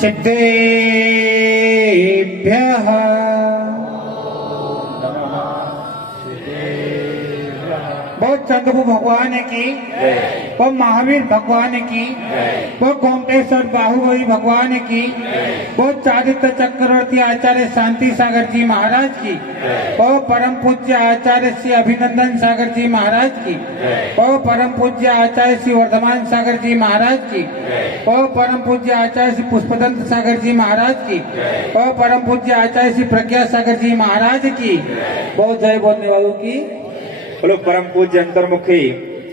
सिद्धेभ्यः बहुत चंद्रभू भगवान की, बहुत महावीर भगवान की, बहुत गोमटेश्वर बाहुबली भगवान की, बहुत चारित्र चक्रवर्ती आचार्य शांति सागर जी महाराज की, बहुत परम पूज्य आचार्य श्री अभिनंदन सागर जी महाराज की, बहुत परम पूज्य आचार्य श्री वर्धमान सागर जी महाराज की, बहुत परम पूज्य आचार्य श्री पुष्पदंत सागर जी महाराज की, बहुत परम पूज्य आचार्य श्री प्रज्ञा सागर जी महाराज की, बहुत जय बोलने वालों की। बोलो परम पूज्य अंतर्मुखी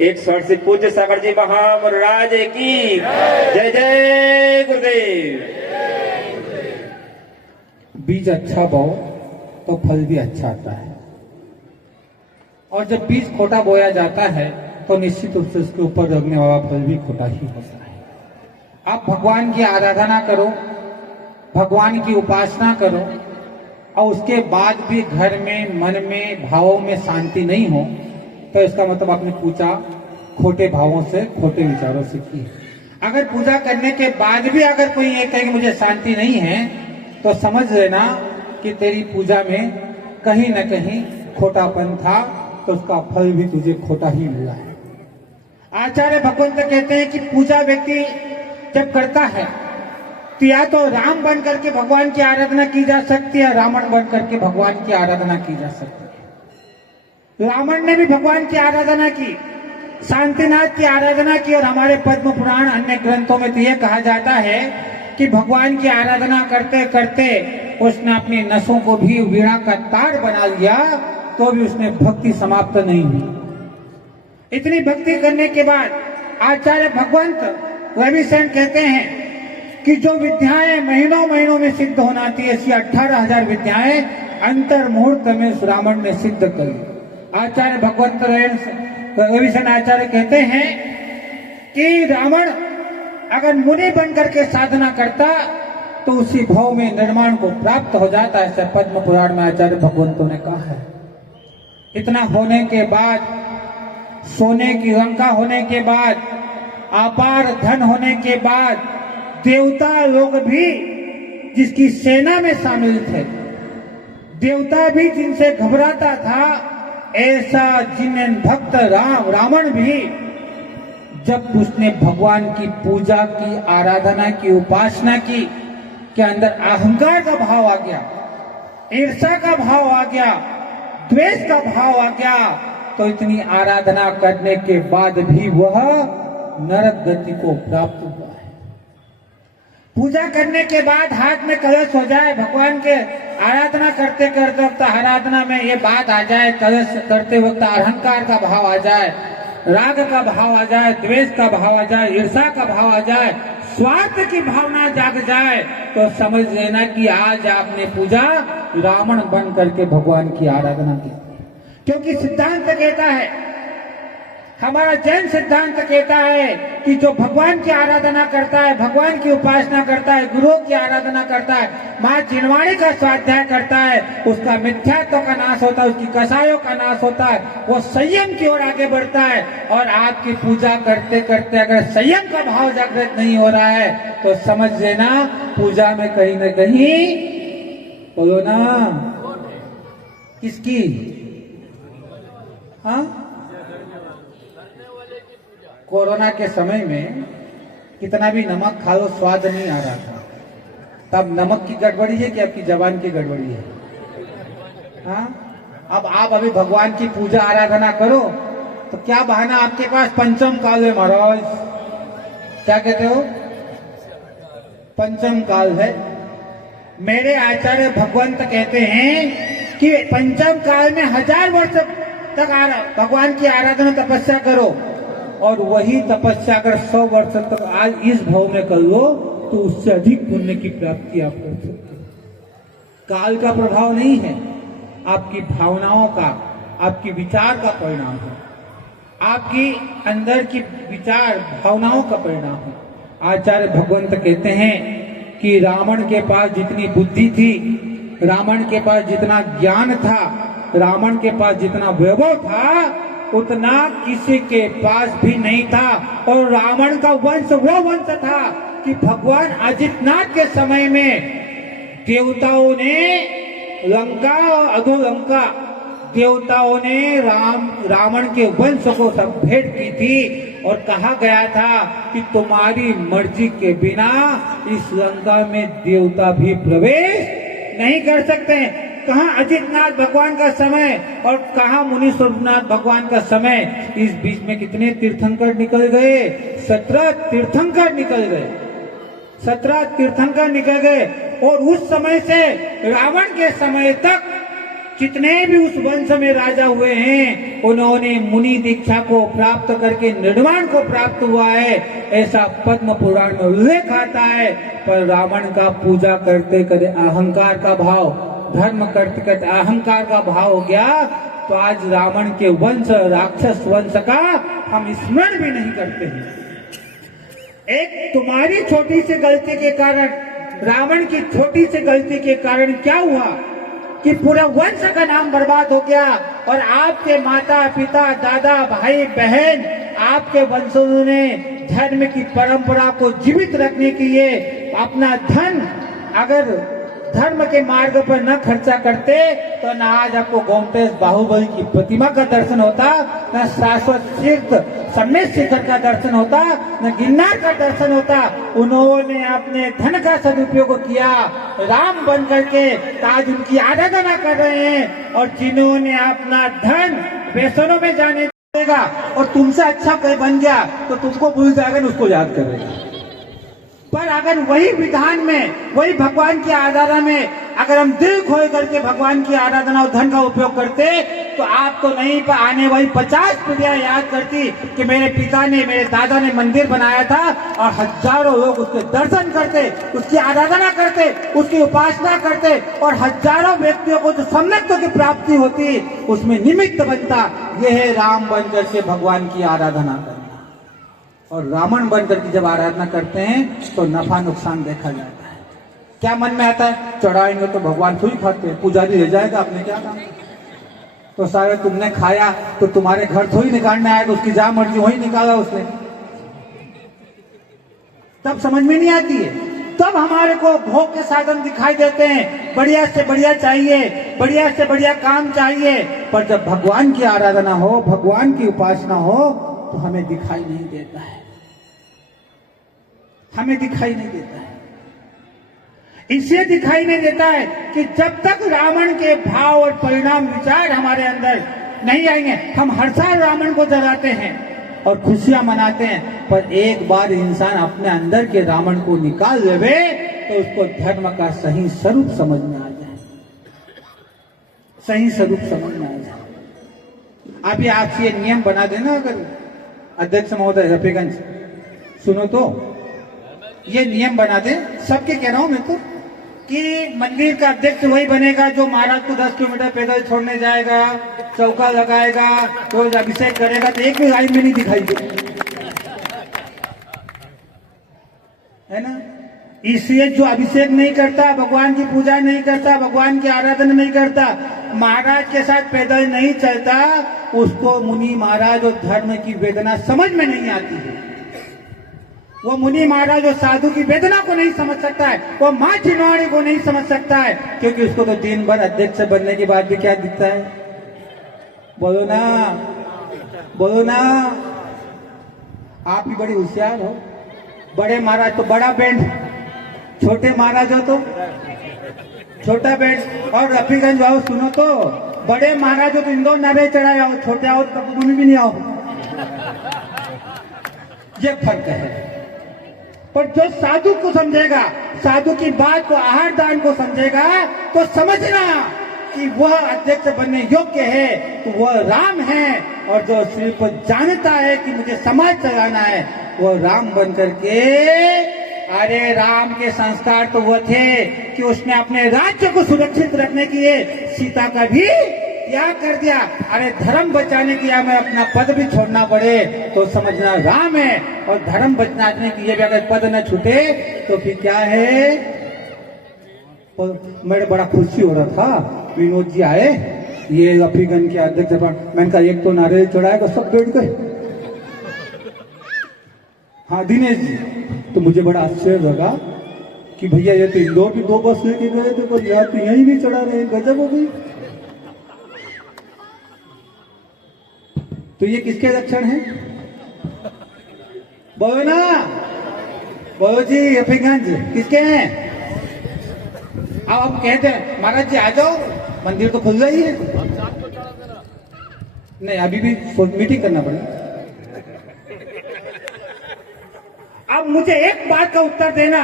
108 पूज्य सागर जी महाराज की जय जय गुरुदेव। बीज अच्छा बोओ तो फल भी अच्छा आता है, और जब बीज खोटा बोया जाता है तो निश्चित रूप से उसके ऊपर लगने वाला फल भी खोटा ही होता है। आप भगवान की आराधना करो, भगवान की उपासना करो, और उसके बाद भी घर में, मन में, भावों में शांति नहीं हो, तो इसका मतलब आपने पूजा खोटे भावों से, खोटे विचारों से की। अगर पूजा करने के बाद भी अगर कोई ये कहे कि मुझे शांति नहीं है, तो समझ लेना कि तेरी पूजा में कहीं न कहीं खोटापन था, तो उसका फल भी तुझे खोटा ही मिला है। आचार्य भगवंत कहते हैं कि पूजा व्यक्ति जब करता है तो या तो राम बन करके भगवान की आराधना की जा सकती है, रावण बन करके भगवान की आराधना की जा सकती है। रावण ने भी भगवान की आराधना की, शांतिनाथ की आराधना की, और हमारे पद्म पुराण अन्य ग्रंथों में तो यह कहा जाता है कि भगवान की आराधना करते करते उसने अपनी नसों को भी वीणा का तार बना लिया, तो भी उसने भक्ति समाप्त नहीं हुई। इतनी भक्ति करने के बाद आचार्य भगवंत रविशरण कहते हैं कि जो विद्याएं महीनों महीनों में सिद्ध होना थी, ऐसी 18,000 विद्याएं अंतर मुहूर्त में रावण ने सिद्ध कर ली। आचार्य भगवंत रविशरण आचार्य कहते हैं कि रावण अगर मुनि बनकर के साधना करता तो उसी भाव में निर्माण को प्राप्त हो जाता, ऐसा पद्म पुराण में आचार्य भगवंतों ने कहा है। इतना होने के बाद, सोने की लंका होने के बाद, अपार धन होने के बाद, देवता लोग भी जिसकी सेना में शामिल थे, देवता भी जिनसे घबराता था, ऐसा जिन भक्त रावण भी जब उसने भगवान की पूजा की, आराधना की, उपासना की, के अंदर अहंकार का भाव आ गया, ईर्ष्या का भाव आ गया, द्वेष का भाव आ गया, तो इतनी आराधना करने के बाद भी वह नरक गति को प्राप्त हुआ है। पूजा करने के बाद हाथ में कलश हो जाए, भगवान के आराधना करते करते वक्त आराधना में ये बात आ जाए, कलश करते वक्त अहंकार का भाव आ जाए, राग का भाव आ जाए, द्वेष का भाव आ जाए, ईर्ष्या का भाव आ जाए, स्वार्थ की भावना जाग जाए, तो समझ लेना कि आज आपने पूजा रावण बन करके भगवान की आराधना की। क्योंकि सिद्धांत कहता है, हमारा जैन सिद्धांत कहता है कि जो भगवान की आराधना करता है, भगवान की उपासना करता है, गुरु की आराधना करता है, माँ जिनवाणी का स्वाध्याय करता है, उसका मिथ्यात्व का नाश होता है, उसकी कसायों का नाश होता है, वो संयम की ओर आगे बढ़ता है। और आपकी पूजा करते करते अगर संयम का भाव जागृत नहीं हो रहा है, तो समझ लेना पूजा में कहीं न कहीं, बोलो ना, किसकी? हाँ, कोरोना के समय में कितना भी नमक खा लो स्वाद नहीं आ रहा था, तब नमक की गड़बड़ी है कि आपकी जबान की गड़बड़ी है? हाँ, अब आप अभी भगवान की पूजा आराधना करो तो क्या बहाना आपके पास? पंचम काल है महाराज, क्या कहते हो? पंचम काल है। मेरे आचार्य भगवंत कहते हैं कि पंचम काल में 1000 वर्ष तक भगवान की आराधना तपस्या करो, और वही तपस्या अगर 100 वर्ष तक आज इस भाव में कर लो तो उससे अधिक पुण्य की प्राप्ति आप कर सकते हो। काल का प्रभाव नहीं है, आपकी भावनाओं का, आपकी विचार का परिणाम है, आपकी अंदर की विचार भावनाओं का परिणाम है। आचार्य भगवंत कहते हैं कि रावण के पास जितनी बुद्धि थी, रावण के पास जितना ज्ञान था, रावण के पास जितना वैभव था, उतना किसी के पास भी नहीं था। और रावण का वंश वो वंश था कि भगवान अजितनाथ के समय में देवताओं ने लंका और अधोलंका देवताओं ने रावण के वंश को सब भेंट की थी और कहा गया था कि तुम्हारी मर्जी के बिना इस लंका में देवता भी प्रवेश नहीं कर सकते। कहाँ अजितनाथ भगवान का समय और कहाँ मुनि स्वरूपनाथ भगवान का समय, इस बीच में कितने तीर्थंकर निकल गए? 17 तीर्थंकर निकल गए, 17 तीर्थंकर निकल गए। और उस समय से रावण के समय तक जितने भी उस वंश में राजा हुए हैं उन्होंने मुनि दीक्षा को प्राप्त करके निर्वाण को प्राप्त हुआ है, ऐसा पद्म पुराण में उल्लेख आता है। पर रावण का पूजा करते करते अहंकार का भाव, धर्म करते करते अहंकार का भाव हो गया, तो आज रावण के वंश, राक्षस वंश का हम स्मरण भी नहीं करते हैं। एक तुम्हारी छोटी सी गलती के कारण, रावण की छोटी सी गलती के कारण क्या हुआ कि पूरा वंश का नाम बर्बाद हो गया और आपके माता पिता, दादा, भाई, बहन, आपके वंशों ने धर्म की परंपरा को जीवित रखने के लिए अपना धन अगर धर्म के मार्ग पर न खर्चा करते तो न आज आपको गोमतेज बाहुबली की प्रतिमा का दर्शन होता, न शाश्वत तीर्थ सम्मेद शिखर का दर्शन होता, न गिरनार का दर्शन होता। उन्होंने अपने धन का सदुपयोग किया, राम बन करके आज उनकी आराधना कर रहे हैं। और जिन्होंने अपना धन व्यसनों में जाने देगा और तुमसे अच्छा कोई बन गया तो तुमको भूल जाएगा, उसको याद करेगा। पर अगर वही विधान में, वही भगवान की आराधना में अगर हम दिल खोल करके भगवान की आराधना और धन का उपयोग करते तो आपको नहीं पर आने वाली 50 पीढ़ियां याद करती कि मेरे पिता ने, मेरे दादा ने मंदिर बनाया था और हजारों लोग उसके दर्शन करते, उसकी आराधना करते, उसकी उपासना करते और हजारों व्यक्तियों को जो सम्यक्तों की प्राप्ति होती उसमें निमित्त बनता। यह है राम बन करके भगवान की आराधना करना। और रावण बनकर की जब आराधना करते हैं तो नफा नुकसान देखा जाता है। क्या मन में आता है? चढ़ाएंगे तो भगवान थोड़ी खाते हैं, पुजारी ले जाएगा, आपने क्या काम? तो सारे तुमने खाया तो तुम्हारे घर थोड़ी निकालने आएगा, उसकी जहां मर्जी वही निकाला उसने। तब समझ में नहीं आती है, तब हमारे को भोग के साधन दिखाई देते हैं, बढ़िया से बढ़िया चाहिए, बढ़िया से बढ़िया काम चाहिए। पर जब भगवान की आराधना हो, भगवान की उपासना हो तो हमें दिखाई नहीं देता है, हमें दिखाई नहीं देता है। इसलिए दिखाई नहीं देता है कि जब तक रावण के भाव और परिणाम विचार हमारे अंदर नहीं आएंगे, हम हर साल रावण को जलाते हैं और खुशियां मनाते हैं, पर एक बार इंसान अपने अंदर के रावण को निकाल लेवे तो उसको धर्म का सही स्वरूप समझ में आ जाए, सही स्वरूप समझ में आ जाए। अभी आप ये नियम बना देना, अगर अध्यक्ष महोदय रफीगंज सुनो तो ये नियम बना दे, सबके कह रहा हूं मैं तो, कि मंदिर का अध्यक्ष वही बनेगा जो महाराज को 10 किलोमीटर पैदल छोड़ने जाएगा, चौका लगाएगा, रोज अभिषेक करेगा, तो एक भी लाइन में नहीं दिखाई दे, है ना। इसलिए जो अभिषेक नहीं करता, भगवान की पूजा नहीं करता, भगवान की आराधना नहीं करता, महाराज के साथ पैदल नहीं चलता, उसको मुनि महाराज और धर्म की वेदना समझ में नहीं आती है। वो मुनि महाराज और साधु की वेदना को नहीं समझ सकता है, वो माँ चिन्वाड़ी को नहीं समझ सकता है, क्योंकि उसको तो दिन भर अध्यक्ष बनने के बाद भी क्या दिखता है? बोलो ना, बोलो ना। आप भी बड़ी होशियार हो। बड़े महाराज तो बड़ा बैंड, छोटे महाराज हो तो छोटा बैंड। और रफीगंज आओ सुनो तो, बड़े महाराज हो तो इंदौर नारे चढ़ाए आओ, छोटे आओ तो कभी भी नहीं आओ। ये फर्क है। पर जो साधु को समझेगा, साधु की बात को, आहार दान को समझेगा, तो समझना कि वह अध्यक्ष बनने योग्य है, तो वह राम है। और जो सिर्फ जानता है कि मुझे समाज चलाना है, वह राम बन करके, अरे राम के संस्कार तो वो थे कि उसने अपने राज्य को सुरक्षित रखने के लिए सीता का भी त्याग कर दिया। अरे धर्म बचाने के लिए हमें अपना पद भी छोड़ना पड़े तो समझना राम है, और धर्म बचाने के लिए भी अगर पद न छूटे तो फिर क्या है। मेरे बड़ा खुशी हो रहा था, विनोद जी आए, ये रफीगंज के अध्यक्ष, मैंने कहा एक तो नारियल चढ़ाएगा, सब बैठ गए। हाँ दिनेश जी, तो मुझे बड़ा आश्चर्य लगा कि भैया ये तो इंदौर की 2 बस लेके गए थे, पर यहाँ तो यहीं नहीं चढ़ा रहे, गजब हो गई। तो ये किसके लक्षण हैं? बोलो ना, बोलो जी, रफीगंज किसके हैं? अब आप कहते हैं महाराज जी आ जाओ, मंदिर तो खुल रही है। नहीं, अभी भी मीटिंग करना पड़ेगा। अब मुझे एक बात का उत्तर देना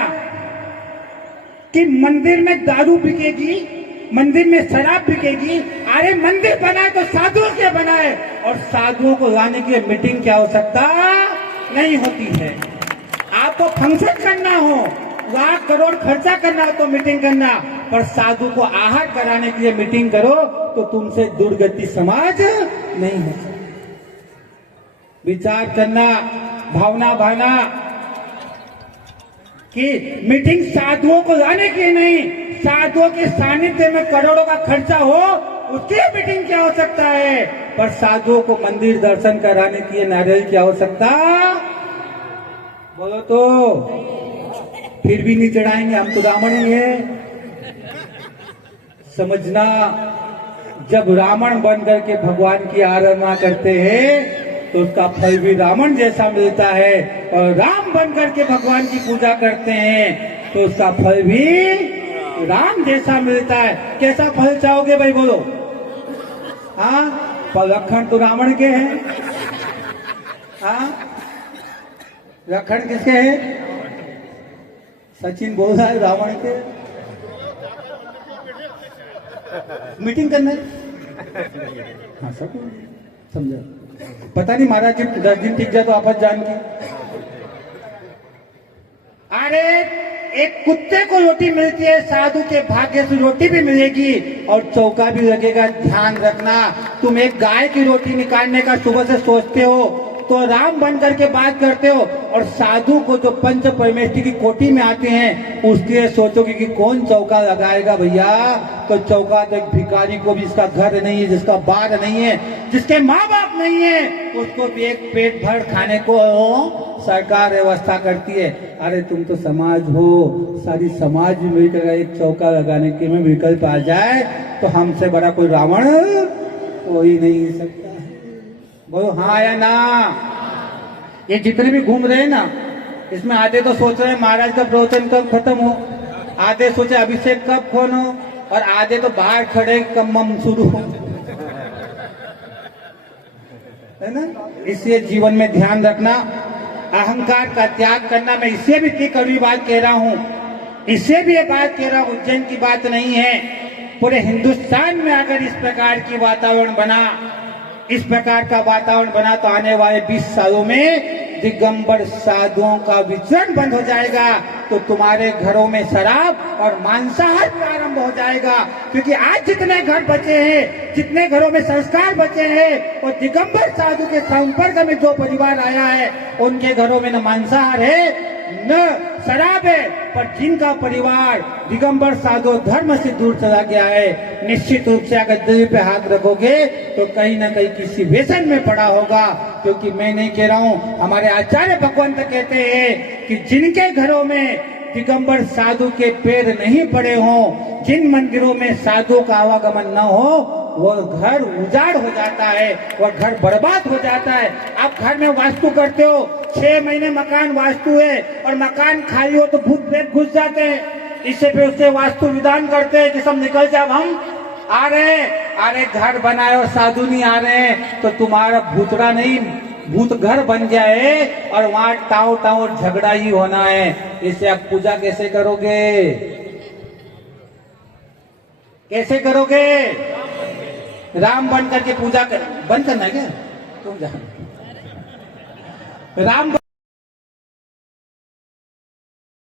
कि मंदिर में दारू बिकेगी, मंदिर में शराब बिकेगी। अरे मंदिर बनाए तो साधुओं के बनाए, और साधुओं को लाने के लिए मीटिंग की आवश्यकता नहीं होती है। आपको फंक्शन करना हो, लाख करोड़ खर्चा करना हो तो मीटिंग करना, पर साधु को आहार कराने के लिए मीटिंग करो तो तुमसे दुर्गति समाज नहीं हो सकती। विचार करना, भावना भावना कि मीटिंग साधुओं को लाने की नहीं, साधुओं के सानिध्य में करोड़ों का खर्चा हो उसके लिए मीटिंग की आवश्यकता है, पर साधुओं को मंदिर दर्शन कराने की लिए नारियल की आवश्यकता। बोलो तो फिर भी नहीं चढ़ाएंगे, हम तो रावण ही है। समझना, जब रावण बन करके भगवान की आराधना करते हैं तो उसका फल भी रावण जैसा मिलता है, और राम बन करके भगवान की पूजा करते हैं तो उसका फल भी राम जैसा मिलता है। कैसा फल चाहोगे भाई, बोलो? हाँ, पर लखन तो रावण के हैं। हाँ, लखन किसके हैं? सचिन बोल रहा है रावण के। मीटिंग करना है। हाँ, सब समझा। पता नहीं महाराज जी 10 दिन टिक जाए तो आपस जान के। अरे एक कुत्ते को रोटी मिलती है, साधु के भाग्य से रोटी भी मिलेगी और चौका भी लगेगा। ध्यान रखना, तुम एक गाय की रोटी निकालने का सुबह से सोचते हो तो राम बन करके बात करते हो, और साधु को जो पंच परमेष्ठी की कोटि में आते हैं उसके लिए सोचोगे कि कौन चौका लगाएगा। भैया तो चौका तो एक भिखारी को भी, जिसका घर नहीं है, जिसका बार नहीं है, जिसके माँ बाप नहीं है, उसको भी एक पेट भर खाने को सरकार व्यवस्था करती है। अरे तुम तो समाज हो, सारी समाज भी मिलकर एक चौका लगाने के में विकल्प आ जाए तो हमसे बड़ा कोई रावण हो ही नहीं सकता। बोलो हाँ या ना? ये जितने भी घूम रहे हैं ना, इसमें आधे तो सोच रहे हैं महाराज का प्रवचन कब खत्म हो, आधे सोचे अभिषेक कब खोन हो, और आधे तो बाहर खड़े कब मम शुरू हो, है ना? इसलिए जीवन में ध्यान रखना, अहंकार का त्याग करना। मैं इससे भी इतनी कड़वी बात कह रहा हूं, इससे भी ये बात कह रहा हूं, उज्जैन की बात नहीं है, पूरे हिंदुस्तान में अगर इस प्रकार की वातावरण बना, इस प्रकार का वातावरण बना तो आने वाले 20 सालों में दिगंबर साधुओं का विचरण बंद हो जाएगा, तो तुम्हारे घरों में शराब और मांसाहार प्रारंभ हो जाएगा। क्योंकि आज जितने घर बचे हैं, जितने घरों में संस्कार बचे हैं, और दिगंबर साधु के संपर्क में जो परिवार आया है उनके घरों में न मांसाहार है न शराब है। पर जिनका परिवार दिगंबर साधु धर्म से दूर चला गया है, निश्चित रूप से अगर दिल पे हाथ रखोगे तो कहीं ना कहीं किसी व्यसन में पड़ा होगा। क्योंकि मैं नहीं कह रहा हूं, हमारे आचार्य भगवंत कहते हैं कि जिनके घरों में दिगंबर साधु के पैर नहीं पड़े हों, जिन मंदिरों में साधु का आवागमन न हो, वो घर उजाड़ हो जाता है, वो घर बर्बाद हो जाता है। आप घर में वास्तु करते हो, 6 महीने मकान वास्तु है और मकान खाली हो तो भूत प्रेत घुस जाते हैं, इससे फिर उससे वास्तु विधान करते हैं कि सब निकल जाए, हम आ रहे हैं। अरे घर बनाए और साधु नहीं आ रहे हैं तो तुम्हारा भूतड़ा नहीं, भूत घर बन गया है और वहां टाव टाव झगड़ा ही होना है। इससे आप पूजा कैसे करोगे? कैसे करोगे? राम बन करके पूजा कर, बंद करना है क्या? तुम जाओ राम